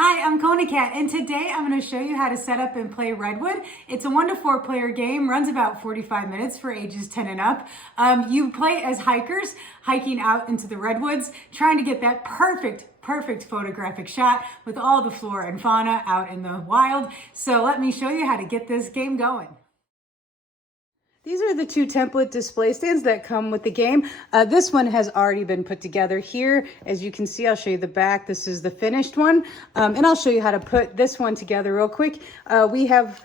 Hi, I'm Kona Cat, and today I'm going to show you how to set up and play Redwood. It's a 1 to 4 player game, runs about 45 minutes for ages 10 and up. You play as hikers, hiking out into the redwoods, trying to get that perfect photographic shot with all the flora and fauna out in the wild. So let me show you how to get this game going. These are the two template display stands that come with the game. This one has already been put together here. As you can see, I'll show you the back. This is the finished one. And I'll show you how to put this one together real quick. We have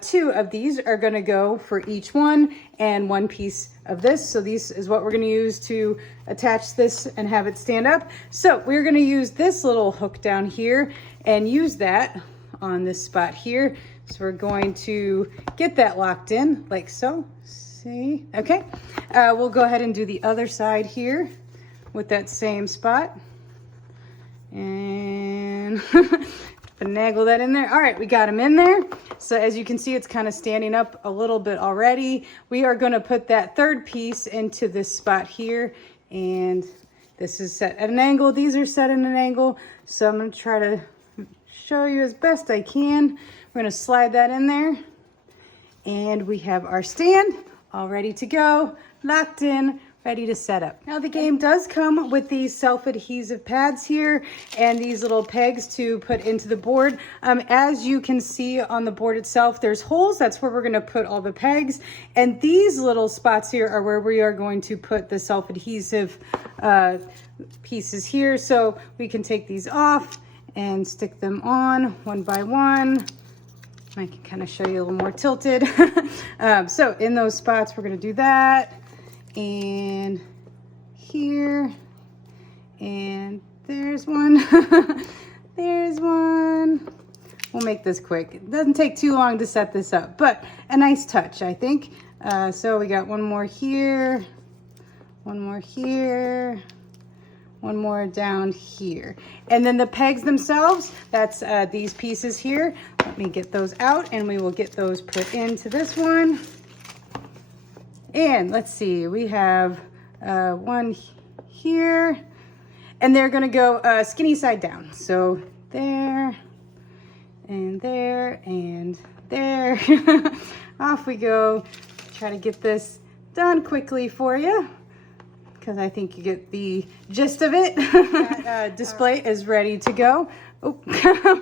two of these are gonna go for each one and one piece of this. So this is what we're gonna use to attach this and have it stand up. So we're gonna use this little hook down here and use that on this spot here. So we're going to get that locked in like so. See, okay. We'll go ahead and do the other side here with that same spot. And finagle that in there. All right, we got them in there. So as you can see, it's kind of standing up a little bit already. We are going to put that third piece into this spot here. And this is set at an angle. These are set at an angle. So I'm going to try to show you as best I can. We're going to slide that in there, and we have our stand all ready to go, locked in, ready to set up. Now the game does come with these self-adhesive pads here and these little pegs to put into the board. As you can see on the board itself, there's holes. That's where we're going to put all the pegs, and these little spots here are where we are going to put the self-adhesive pieces here. So we can take these off and stick them on one by one. I can kind of show you a little more tilted. So in those spots, we're going to do that. And here. And there's one. There's one. We'll make this quick. It doesn't take too long to set this up, but a nice touch, I think. So we got one more here. One more here. One more down here. And then the pegs themselves, that's these pieces here. Let me get those out and we will get those put into this one. And let's see, we have one here, and they're gonna go skinny side down. So there, and there, and there. Off we go. Try to get this done quickly for you, because I think you get the gist of it. That display is ready to go. Oh,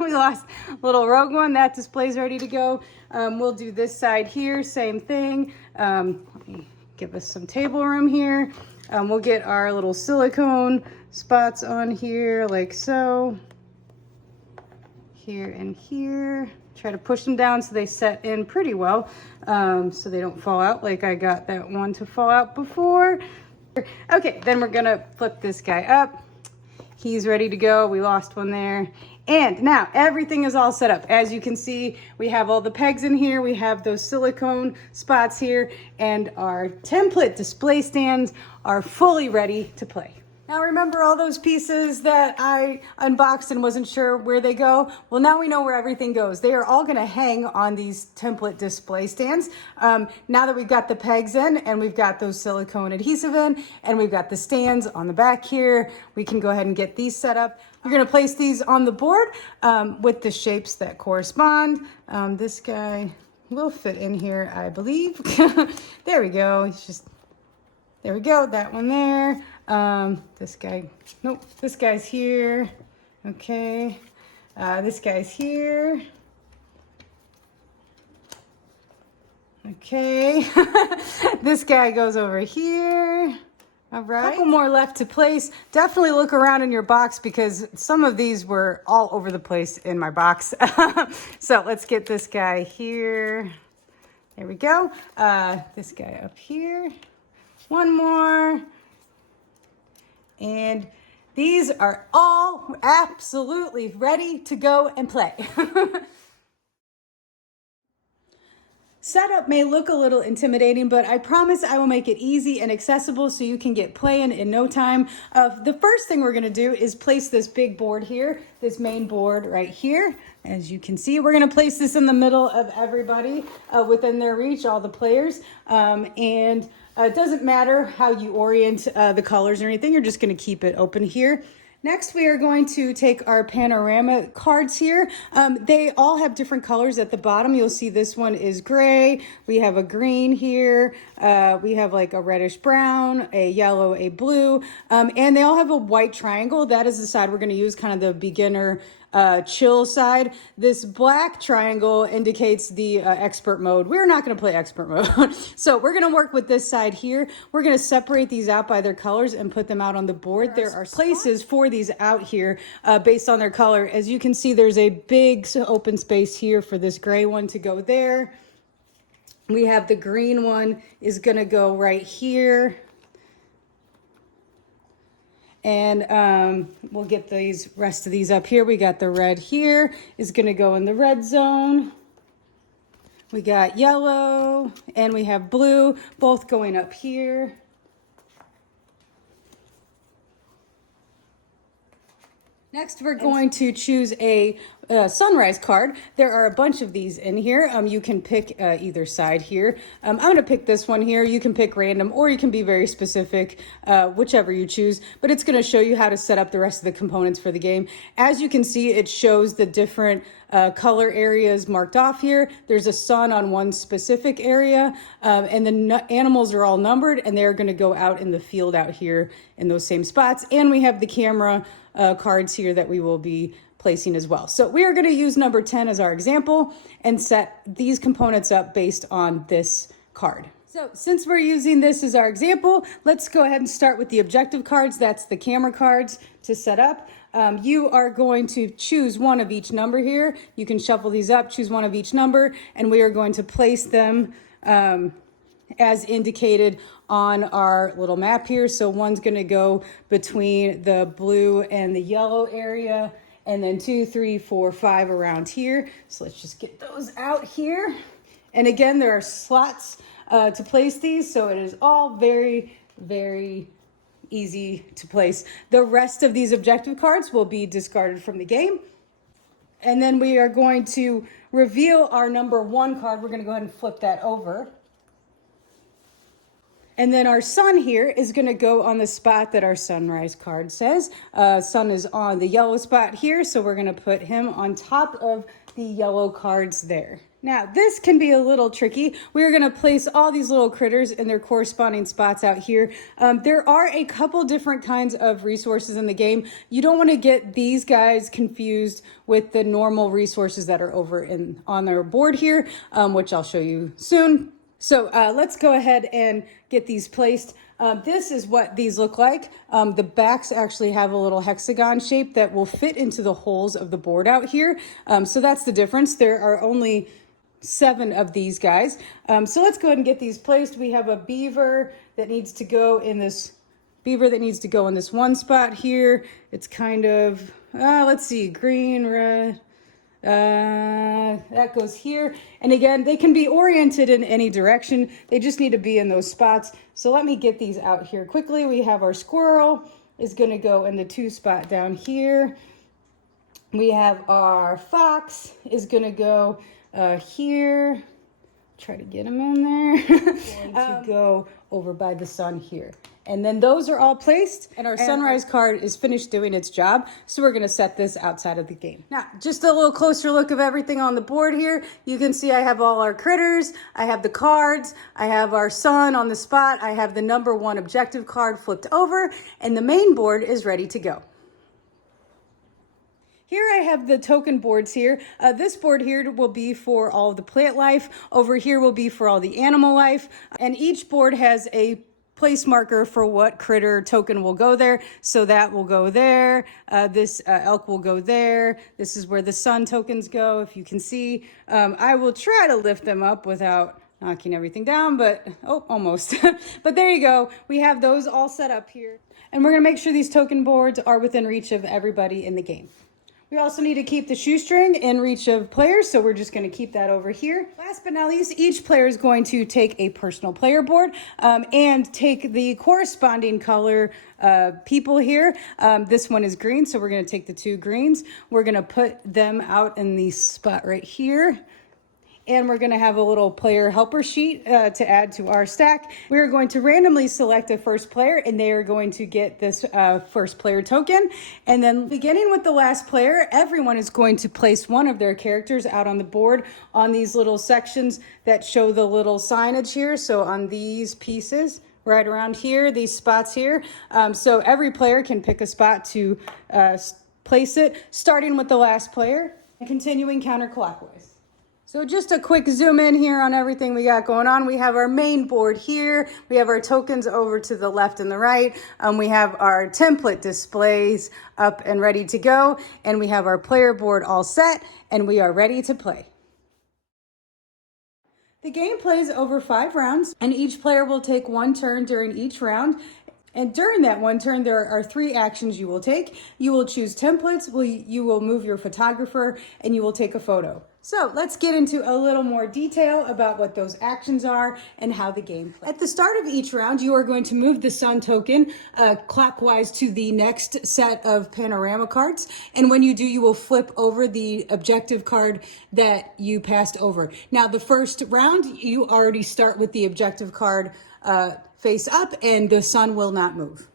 we lost a little rogue one. That display is ready to go. We'll do this side here, same thing. Let me give us some table room here. We'll get our little silicone spots on here like so. Here and here. Try to push them down so they set in pretty well, so they don't fall out like I got that one to fall out before. Okay, then we're gonna flip this guy up. He's ready to go. We lost one there. And now everything is all set up. As you can see, we have all the pegs in here. We have those silicone spots here, and our template display stands are fully ready to play. Now remember all those pieces that I unboxed and wasn't sure where they go? Well, now we know where everything goes. They are all gonna hang on these template display stands. Now that we've got the pegs in and we've got those silicone adhesive in and we've got the stands on the back here, we can go ahead and get these set up. You're gonna place these on the board with the shapes that correspond. This guy will fit in here, I believe. There we go. He's just, there we go, that one there. This guy, nope, this guy's here. Okay. This guy's here. Okay. This guy goes over here. All right. A couple more left to place. Definitely look around in your box because some of these were all over the place in my box. So let's get this guy here. There we go. This guy up here. One more. And these are all absolutely ready to go and play. Setup may look a little intimidating, but I promise I will make it easy and accessible so you can get playing in no time. The first thing we're gonna do is place this big board here, this main board right here. As you can see, we're gonna place this in the middle of everybody within their reach, all the players. It doesn't matter how you orient the colors or anything, you're just gonna keep it open here. Next, we are going to take our panorama cards here. They all have different colors at the bottom. You'll see this one is gray. We have a green here. We have like a reddish brown, a yellow, a blue, and they all have a white triangle. That is the side we're going to use, kind of the beginner chill side. This black triangle indicates the expert mode. We're not going to play expert mode. So we're going to work with this side here. We're going to separate these out by their colors and put them out on the board. There are places for these out here based on their color. As you can see, there's a big open space here for this gray one to go there. We have the green one is going to go right here. And we'll get these rest of these up here. We got the red here is going to go in the red zone. We got yellow and we have blue, both going up here. Next, we're going to choose a sunrise card. There are a bunch of these in here. You can pick either side here. I'm going to pick this one here. You can pick random or you can be very specific, whichever you choose. But it's going to show you how to set up the rest of the components for the game. As you can see, it shows the different color areas marked off here. There's a sun on one specific area, and the animals are all numbered, and they're going to go out in the field out here in those same spots. And we have the camera cards here that we will be placing as well. So we are going to use number 10 as our example and set these components up based on this card. So since we're using this as our example, let's go ahead and start with the objective cards. That's the camera cards to set up. You are going to choose one of each number here. You can shuffle these up, choose one of each number, and we are going to place them as indicated on our little map here. So one's going to go between the blue and the yellow area, and then 2, 3, 4, 5 around here. So let's just get those out here. And again, there are slots to place these, so it is all very, very easy to place. The rest of these objective cards will be discarded from the game. And then we are going to reveal our number 1 card. We're going to go ahead and flip that over. And then our sun here is going to go on the spot that our sunrise card says. Sun is on the yellow spot here, so we're going to put him on top of the yellow cards there. Now, this can be a little tricky. We're going to place all these little critters in their corresponding spots out here. There are a couple different kinds of resources in the game. You don't want to get these guys confused with the normal resources that are over on their board here, which I'll show you soon. So let's go ahead and get these placed. This is what these look like. The backs actually have a little hexagon shape that will fit into the holes of the board out here. So that's the difference. There are only 7 of these guys. So let's go ahead and get these placed. We have a beaver that needs to go in this one spot here. It's kind of, let's see, green, red. That goes here. And again, they can be oriented in any direction. They just need to be in those spots. So let me get these out here quickly. We have our squirrel is going to go in the 2 spot down here. We have our fox is going to go here. Try to get him in there. Going to go over by the sun here. And then those are all placed, and our sunrise card is finished doing its job. So we're going to set this outside of the game. Now, just a little closer look of everything on the board here. You can see I have all our critters. I have the cards. I have our sun on the spot. I have the number 1 objective card flipped over, and the main board is ready to go. Here I have the token boards here. This board here will be for all of the plant life. Over here will be for all the animal life. And each board has a place marker for what critter token will go there. So that will go there. This elk will go there. This is where the sun tokens go, if you can see. I will try to lift them up without knocking everything down, but almost. But there you go. We have those all set up here. And we're going to make sure these token boards are within reach of everybody in the game. We also need to keep the shoestring in reach of players, so we're just going to keep that over here. Last but not least, each player is going to take a personal player board and take the corresponding color people here. This one is green, so we're going to take the 2 greens. We're going to put them out in the spot right here. and we're going to have a little player helper sheet to add to our stack. We're going to randomly select a first player, and they are going to get this first player token. And then beginning with the last player, everyone is going to place one of their characters out on the board on these little sections that show the little signage here. So on these pieces, right around here, these spots here. So every player can pick a spot to place it, starting with the last player and continuing counterclockwise. So just a quick zoom in here on everything we got going on. We have our main board here. We have our tokens over to the left and the right. We have our template displays up and ready to go. And we have our player board all set, and we are ready to play. The game plays over 5 rounds, and each player will take 1 turn during each round. And during that 1 turn, there are 3 actions you will take. You will choose templates, you will move your photographer, and you will take a photo. So let's get into a little more detail about what those actions are and how the game plays. At the start of each round, you are going to move the sun token clockwise to the next set of panorama cards. And when you do, you will flip over the objective card that you passed over. Now, the first round, you already start with the objective card face up, and the sun will not move.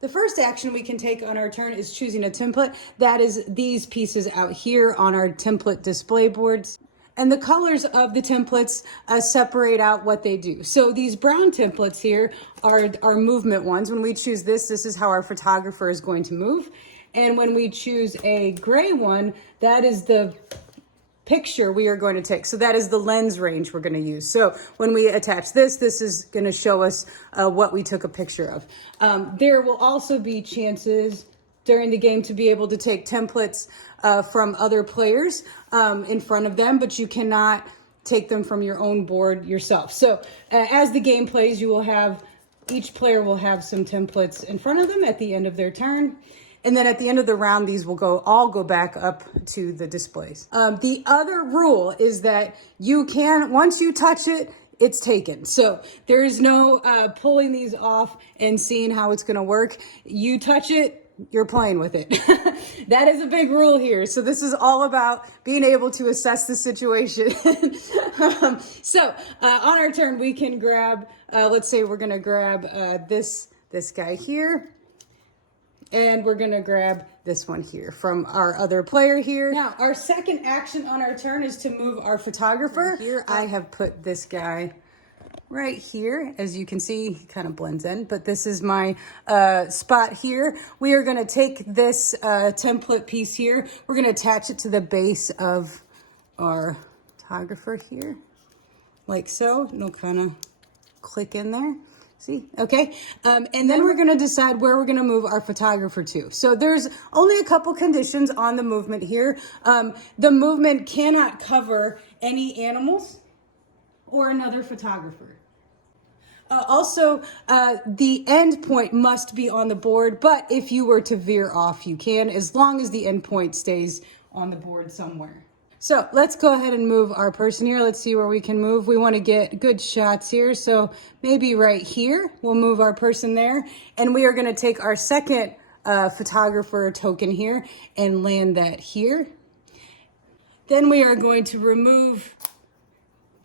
The first action we can take on our turn is choosing a template. That is these pieces out here on our template display boards. And the colors of the templates separate out what they do. So these brown templates here are movement ones. When we choose this is how our photographer is going to move. And when we choose a gray one, that is the picture we are going to take. So that is the lens range we're going to use. So when we attach this is going to show us what we took a picture of. There will also be chances during the game to be able to take templates from other players in front of them, but you cannot take them from your own board yourself. So as the game plays, each player will have some templates in front of them at the end of their turn. And then at the end of the round, these will all go back up to the displays. The other rule is that once you touch it, it's taken. So there is no pulling these off and seeing how it's gonna work. You touch it, you're playing with it. That is a big rule here. So this is all about being able to assess the situation. So on our turn, we can grab, let's say we're gonna grab this guy here. And we're gonna grab this one here from our other player here. Now, our second action on our turn is to move our photographer. Here, I have put this guy right here. As you can see, he kind of blends in, but this is my spot here. We are gonna take this template piece here. We're gonna attach it to the base of our photographer here, like so. And it'll kind of click in there. See, okay. And then we're gonna decide where we're gonna move our photographer to. So there's only a couple conditions on the movement here. The movement cannot cover any animals or another photographer. Also, the end point must be on the board, but if you were to veer off, you can, as long as the end point stays on the board somewhere. So let's go ahead and move our person here. Let's see where we can move. We want to get good shots here. So maybe right here, we'll move our person there. And we are going to take our second photographer token here and land that here. Then we are going to remove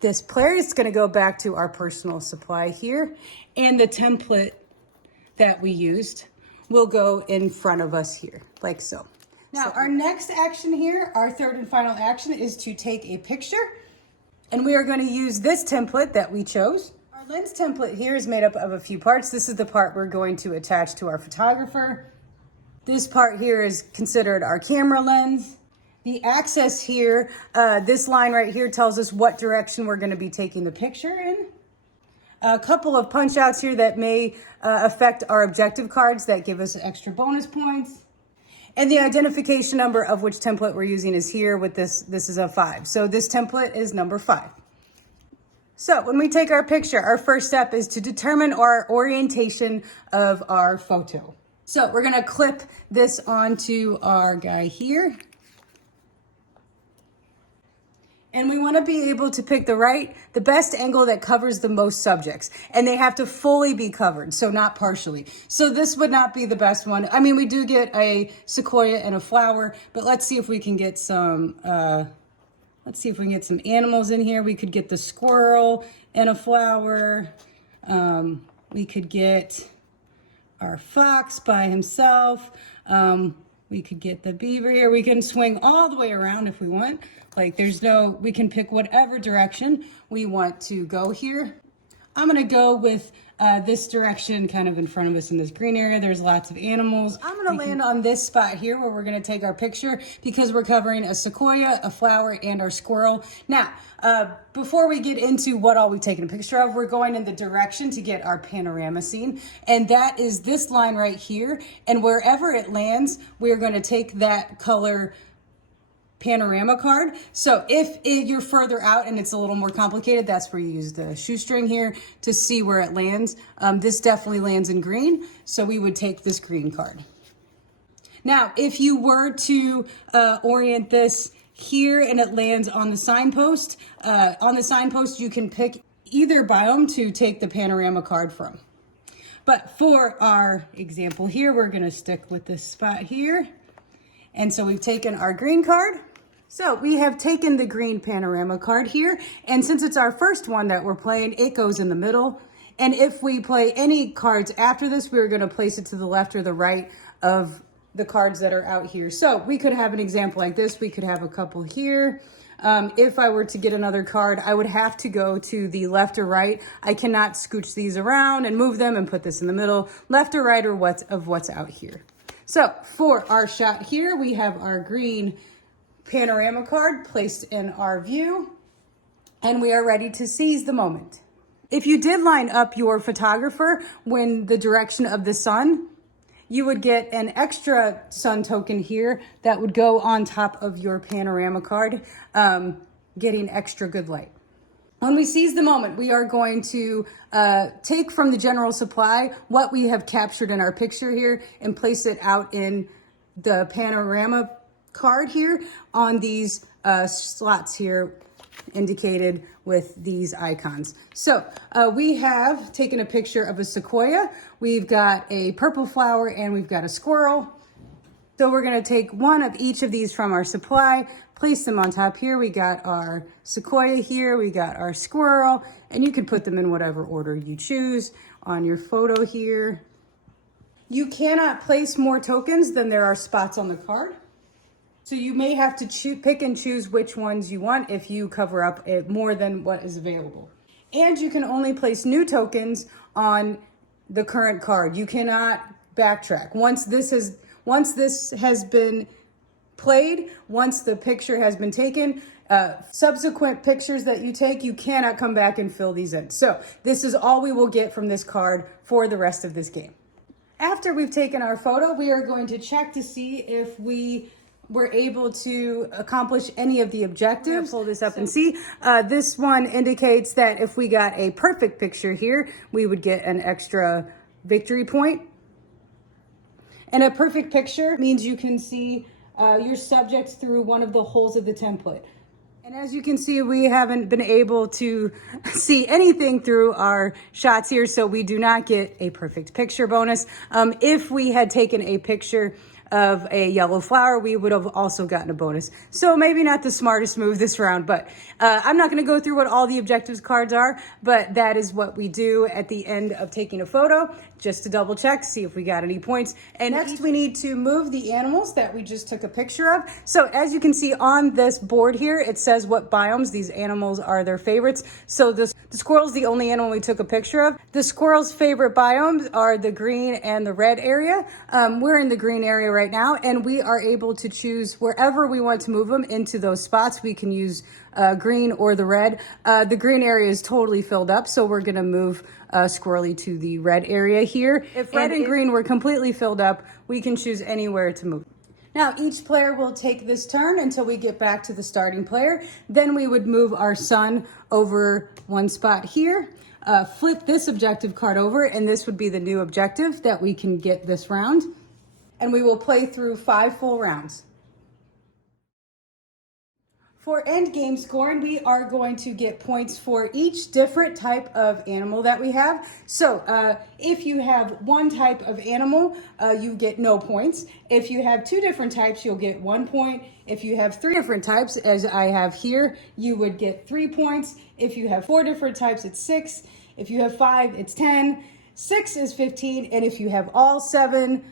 this player. It's going to go back to our personal supply here. And the template that we used will go in front of us here, like so. Now, our next action here, our third and final action, is to take a picture. And we are going to use this template that we chose. Our lens template here is made up of a few parts. This is the part we're going to attach to our photographer. This part here is considered our camera lens. The axis here, this line right here tells us what direction we're going to be taking the picture in. A couple of punch outs here that may affect our objective cards that give us extra bonus points. And the identification number of which template we're using is here with this is a 5. So this template is number 5. So when we take our picture, our first step is to determine our orientation of our photo. So we're gonna clip this onto our guy here. And we want to be able to pick the best angle that covers the most subjects. And they have to fully be covered, so not partially. So this would not be the best one. I mean, we do get a sequoia and a flower, but let's see if we can get some Let's see if we can get some animals in here. We could get the squirrel and a flower. We could get our fox by himself. We could get the beaver here. We can swing all the way around if we want. Like we can pick whatever direction we want to go here. I'm gonna go with this direction kind of in front of us in this green area. There's lots of animals. I'm gonna land on this spot here where we're gonna take our picture because we're covering a sequoia, a flower, and our squirrel. Now, before we get into what all we've taken a picture of, we're going in the direction to get our panorama scene. And that is this line right here. And wherever it lands, we're gonna take that color panorama card. So if you're further out and it's a little more complicated, that's where you use the shoestring here to see where it lands. This definitely lands in green, so we would take this green card. Now, if you were to orient this here and it lands on the signpost, you can pick either biome to take the panorama card from. But for our example here, we're gonna stick with this spot here. And so we've taken our green card. So we have taken the green panorama card here. And since it's our first one that we're playing, it goes in the middle. And if we play any cards after this, we're gonna place it to the left or the right of the cards that are out here. So we could have an example like this. We could have a couple here. If I were to get another card, I would have to go to the left or right. I cannot scooch these around and move them and put this in the middle, left or right, or what's out here. So for our shot here, we have our green panorama card placed in our view, and we are ready to seize the moment. If you did line up your photographer when the direction of the sun, you would get an extra sun token here that would go on top of your panorama card, getting extra good light. When we seize the moment, we are going to take from the general supply what we have captured in our picture here and place it out in the panorama card here on these slots here indicated with these icons. So we have taken a picture of a sequoia, we've got a purple flower, and we've got a squirrel. So we're gonna take one of each of these from our supply, place them on top here. We got our sequoia here, we got our squirrel, and you can put them in whatever order you choose on your photo here. You cannot place more tokens than there are spots on the card. So you may have to pick and choose which ones you want if you cover up more than what is available. And you can only place new tokens on the current card. You cannot backtrack. Once this has been played, once the picture has been taken, subsequent pictures that you take, you cannot come back and fill these in. So this is all we will get from this card for the rest of this game. After we've taken our photo, we are going to check to see if we were able to accomplish any of the objectives. Pull this up and see. This one indicates that if we got a perfect picture here, we would get an extra victory point. And a perfect picture means you can see your subjects through one of the holes of the template. And as you can see, we haven't been able to see anything through our shots here, so we do not get a perfect picture bonus. If we had taken a picture of a yellow flower, we would have also gotten a bonus. So maybe not the smartest move this round, but I'm not going to go through what all the objectives cards are, but that is what we do at the end of taking a photo, just to double check, see if we got any points. And next we need to move the animals that we just took a picture of. So as you can see on this board here, it says what biomes these animals are their favorites. So the squirrel's the only animal we took a picture of. The squirrel's favorite biomes are the green and the red area. We're in the green area right now, and we are able to choose wherever we want to move them into those spots. We can use green or the red. The green area is totally filled up, so we're gonna move Squirrely to the red area here. If red and green were completely filled up, we can choose anywhere to move. Now, each player will take this turn until we get back to the starting player. Then we would move our sun over one spot here, flip this objective card over, and this would be the new objective that we can get this round. And we will play through 5 full rounds. For end game scoring, we are going to get points for each different type of animal that we have. So if you have one type of animal, you get no points. If you have two different types, you'll get 1 point. If you have three different types, as I have here, you would get 3 points. If you have 4 different types, it's 6. If you have 5, it's 10. 6 is 15. And if you have all 7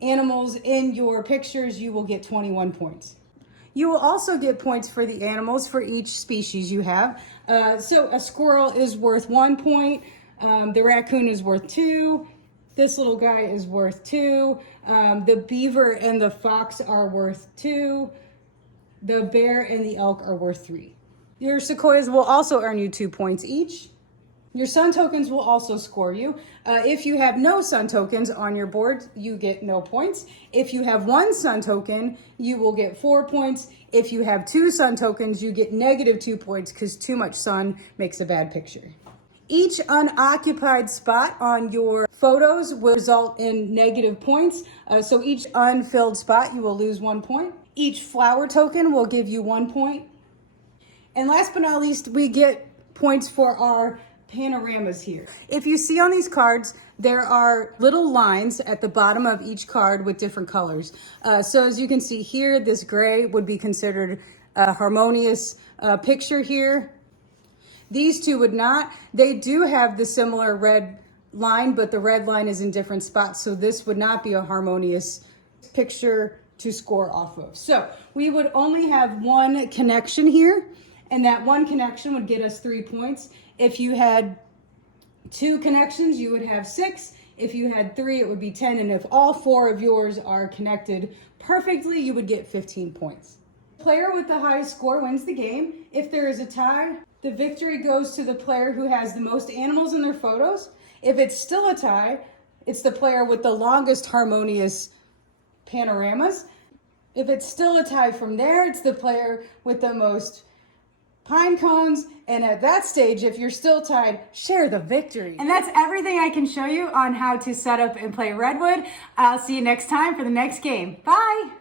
animals in your pictures, you will get 21 points. You will also get points for the animals for each species you have. So a squirrel is worth 1 point. The raccoon is worth 2. This little guy is worth 2. The beaver and the fox are worth 2. The bear and the elk are worth 3. Your sequoias will also earn you 2 points each. Your sun tokens will also score you. If you have no sun tokens on your board, you get no points. If you have 1 sun token, you will get 4 points. If you have 2 sun tokens, you get -2 points because too much sun makes a bad picture. Each unoccupied spot on your photos will result in negative points. So each unfilled spot, you will lose 1 point. Each flower token will give you 1 point. And last but not least, we get points for our panoramas here. If you see on these cards, there are little lines at the bottom of each card with different colors. So as you can see here, this gray would be considered a harmonious picture here. These two would not. They do have the similar red line, but the red line is in different spots. So this would not be a harmonious picture to score off of. So we would only have 1 connection here, and that 1 connection would get us 3 points. If you had 2 connections, you would have 6. If you had 3, it would be 10. And if all 4 of yours are connected perfectly, you would get 15 points. The player with the highest score wins the game. If there is a tie, the victory goes to the player who has the most animals in their photos. If it's still a tie, it's the player with the longest harmonious panoramas. If it's still a tie from there, it's the player with the most pine cones, and at that stage, if you're still tied, share the victory. And that's everything I can show you on how to set up and play Redwood. I'll see you next time for the next game. Bye!